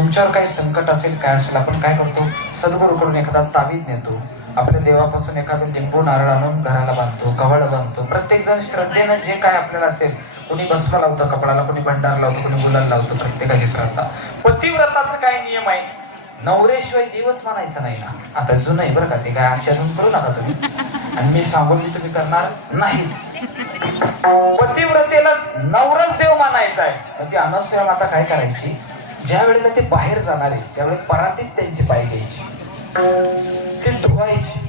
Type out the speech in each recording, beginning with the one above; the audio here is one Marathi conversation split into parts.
तुमच्यावर काही संकट असेल काय असेल आपण काय करतो? सद्गुरूकडून एखादा तावीज नेतो. आपल्या देवापासून एखादं लिंबू नारळ आणून घराला बांधतो कवळ बांधतो. प्रत्येक जण श्रद्धेनं जे काय आपल्याला असेल कोणी भस्म लावतं कपडाला कोणी भंडार लावतो कोणी गुलाल लावतो प्रत्येकाची श्रद्धा. पतिव्रताचं काय नियम आहे? नवऱ्याशिवाय देवच म्हणायचं नाही ना. आता जुनं आहे बरं का ते काय आचरण करू नका तुम्ही. आणि मी सांगून तुम्ही करणार नाही. पतिव्रतेला नवराच देव मानायचा आहे. तर ती अनसुया माता काय करायची? ज्या वेळेला ते बाहेर जाणार आहे त्यावेळेस परातीत त्यांची पाय घ्यायची. ते धुवायची.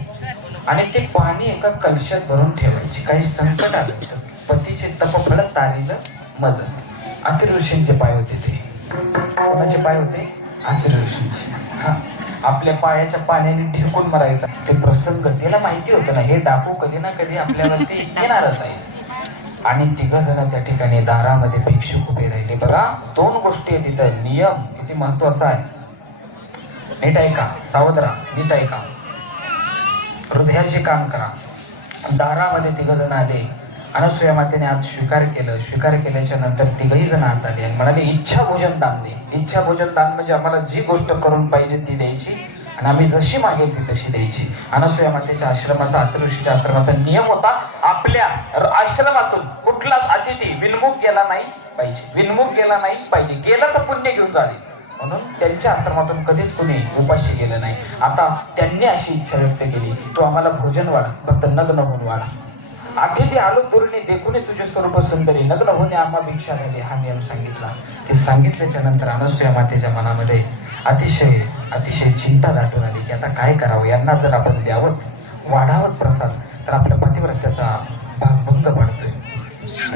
आणि ते पाणी एका कलशात भरून ठेवायची. काही संकट आलं पतीचे पतीचे तपफळ तारीलं मज आतिर ऋषींचे पाय होते ते. कोणाचे पाय होते? आतिर ऋषींचे हा. आपल्या पायाच्या पाण्याने ढेकून मरायचा. ते प्रसंग त्याला माहिती होतं ना हे डाकू कधी ना कधी आपल्यावरती येणारच आहे. आणि तिघ जण त्या ठिकाणी दारामध्ये भिक्षुक उभे राहिले. बघा दोन गोष्टी आहेत तिथं नियम किती महत्त्वाचा आहे. नीट ऐका सावध राहा नीट ऐका. हृदयाचे काम करा. दारामध्ये तिघ जण आले. अनसुया मातेने आज स्वीकार केलं. स्वीकार केल्याच्यानंतर तिघही जण आत आले आणि म्हणाले इच्छा भोजन दान दे. इच्छा भोजन दान म्हणजे आम्हाला जी गोष्ट करून पाहिजे ती द्यायची. आणि आम्ही जशी मागितली तशी द्यायची. अनसुया मातेच्या आश्रमाचा अतिवृष्टीच्या आश्रमाचा नियम होता आपल्या आश्रमातून कुठलाच अतिथी विनमुख गेला नाही पाहिजे. विनमुख गेला नाही पाहिजे. गेला तर पुण्य घेऊन जाणे म्हणून त्यांच्या आश्रमातून कधीच कुणी उपाशी गेलं नाही. आता त्यांनी अशी इच्छा व्यक्त केली तू आम्हाला भोजन वाढ फक्त नग्न होऊन वाढ. अतिथी आलो दुर्णी देखुने तुझे स्वरूप सुंदरी. नग्न होणे आम्हा भिक्षा झाली हा नियम सांगितला. ते सांगितल्याच्या नंतर अनसुया मातेच्या मनामध्ये अतिशय अतिशय चिंता दाटून आली की आता काय करावं? यांना जर आपण द्यावं वाढावं प्रसाद तर आपल्या पतिव्रत्याचा भाग भंग पडतोय.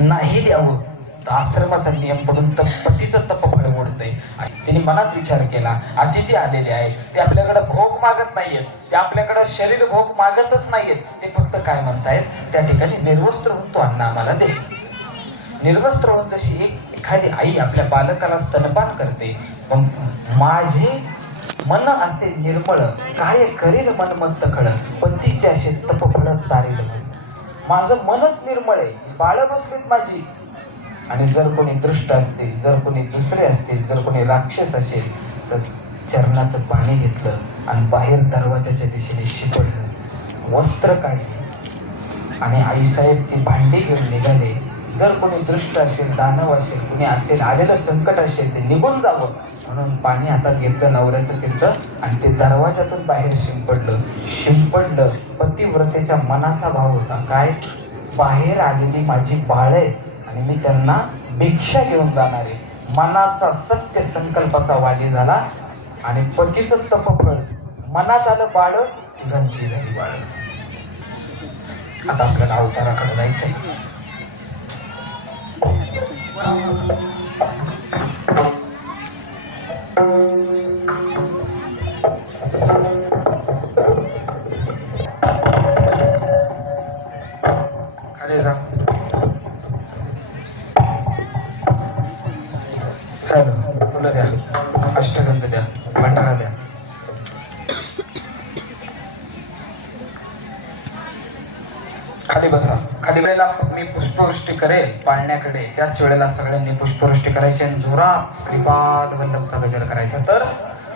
नाही द्यावं तर आश्रमाचा नियम पडून तप पतीचं तपफळ मोडतंय. आणि त्यांनी मनात विचार केला अतिथी आलेले आहेत ते आपल्याकडे भोग मागत नाहीयेत ते आपल्याकडे शरीर भोग मागतच नाहीयेत. ते फक्त काय म्हणतायत? त्या ठिकाणी निर्वस्त्र होतो अन्न आम्हाला दे. निर्वस्त्र होऊन जशी एखादी आई आपल्या बालकाला स्तनपान करते पण माझे मन असे निर्मळ काय करेल मन मस्त खळ पतीचे असे तपफळ तारेल माझं मनच निर्मळ आहे बाळ बसलीत माझी. आणि जर कोणी दृष्ट असतील जर कोणी दुसरे असतील जर कोणी राक्षस असेल तर चरणाचं पाणी घेतलं आणि बाहेर दरवाजाच्या दिशेने शिपडलं वस्त्र काढले. आणि आईसाहेब ती भांडी घेऊन निघाले. जर कोणी दृष्ट असेल दानव असेल कुणी असेल आलेलं संकट असेल ते निघून जावं. म्हणून पाणी हातात घेतलं नवऱ्याचं तिथं आणि ते दरवाजातून बाहेर शिंपडलं. शिंपडलं. पतिव्रतेच्या मनाचा भाव होता. काय? बाहेर आलेली माझी बाळ आहेत आणि मी त्यांना भिक्षा घेऊन जाणार. आहे मनाचा सत्य संकल्पाचा वाली झाला आणि पतीचं तपफळ मनात आलं बाळ घनशी झाली बाळ. आता आपल्याला अवताराकडे जायचं खाली जा. चालू तुला द्या. अष्टगंध द्या. भंडारा द्या. खाली बसा. खाली वेळेला मी पुष्पवृष्टी करेल पाळण्याकडे. त्याच वेळेला सगळ्यांनी पुष्पवृष्टी करायची आणि जोरात श्रीपाद वल्लभचा गजर करायचा. तर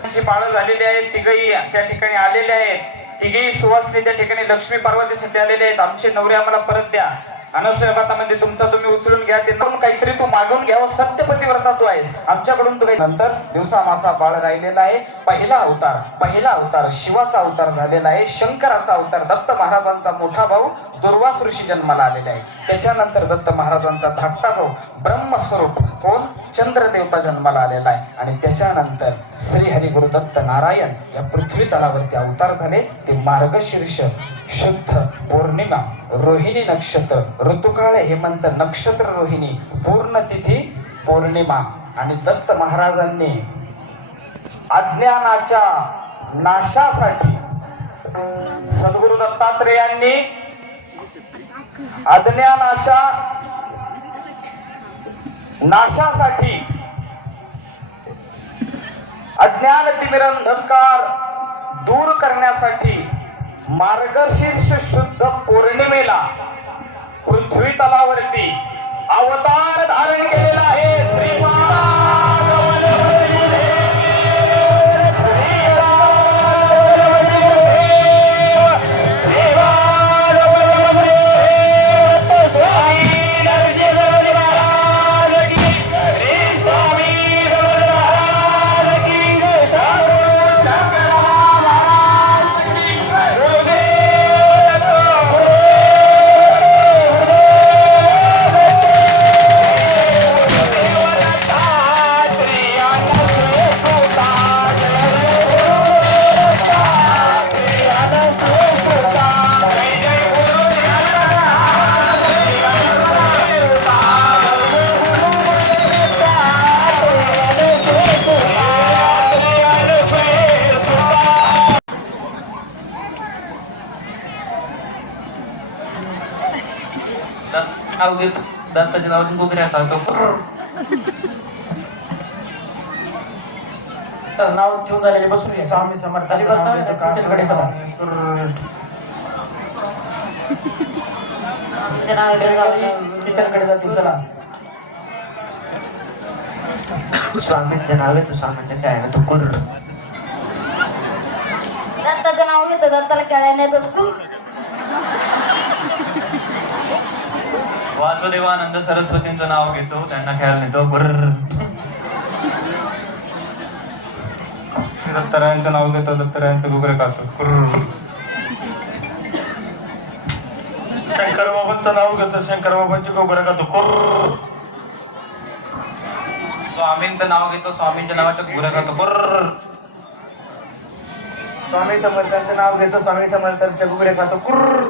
त्यांची पाळं झालेली आहेत तिघही त्या ठिकाणी आलेले आहेत. तिघी सुवासनी त्या ठिकाणी लक्ष्मी पार्वतीसाठी आलेले आहेत. आमचे नवरे आम्हाला परत द्या. अनसुया व्रतामध्ये तुमचा तुम्ही उचलून घ्या. ते काहीतरी तू मागून घ्यावं. सत्यपती व्रता तू आहेस. आमच्याकडून तू नंतर दिवसा मासा बाळ राहिलेला आहे. पहिला अवतार पहिला अवतार शिवाचा अवतार झालेला आहे. शंकराचा अवतार दत्त महाराजांचा मोठा भाऊ दुर्वास ऋषी जन्माला आलेला आहे. त्याच्यानंतर दत्त महाराजांचा धाकटा भाऊ ब्रह्मस्वरूप कोण? चंद्रदेवता जन्माला आलेला आहे. आणि त्याच्यानंतर श्री हरी गुरुदत्त नारायण या पृथ्वी तलावरती अवतार झाले ते मार्गशीर्ष शुद्ध पौर्णिमा रोहिणी नक्षत्र ऋतुकाळ हेमंत नक्षत्र रोहिणी पूर्ण तिथी पौर्णिमा. आणि दत्त महाराजांनी अज्ञानाच्या नाशासाठी सद्गुरु दत्तात्रेयांनी अज्ञानाच्या नाशासाठी. अज्ञान तिमिरंधकार दूर करण्यासाठी मार्गशीर्ष शुद्ध पौर्णिमेला पृथ्वी तलावरती अवतार धारण केलेला आहे. नाव घेतो दत्ताचे नाव तर नाव ठेवून झालेले बसून घ्या स्वामी समर्थ खाली बसा, किचनकडे चला. किचनकडे जातील चला स्वामींचं नाव आहे तो स्वामींचं काय आहे ना तो दत्ताचं नाव घेतं दत्ताला खेळायला येत असतो वासुदेवानंद सरस्वतींचं नाव घेतो त्यांना खेळायला नेतो. दत्तरायांचं नाव घेतो दत्तरायांचं गुगरे खातो. शंकर बाबांचं नाव घेतो शंकर बाबांची गुगरे खातो कुर्र. स्वामींचं नाव घेतो स्वामींच्या नावाच्या गुगऱ्या खातो स्वामी समर्थांचं नाव घेतो स्वामी समर्थांच्या गुगडे खातो कुर्र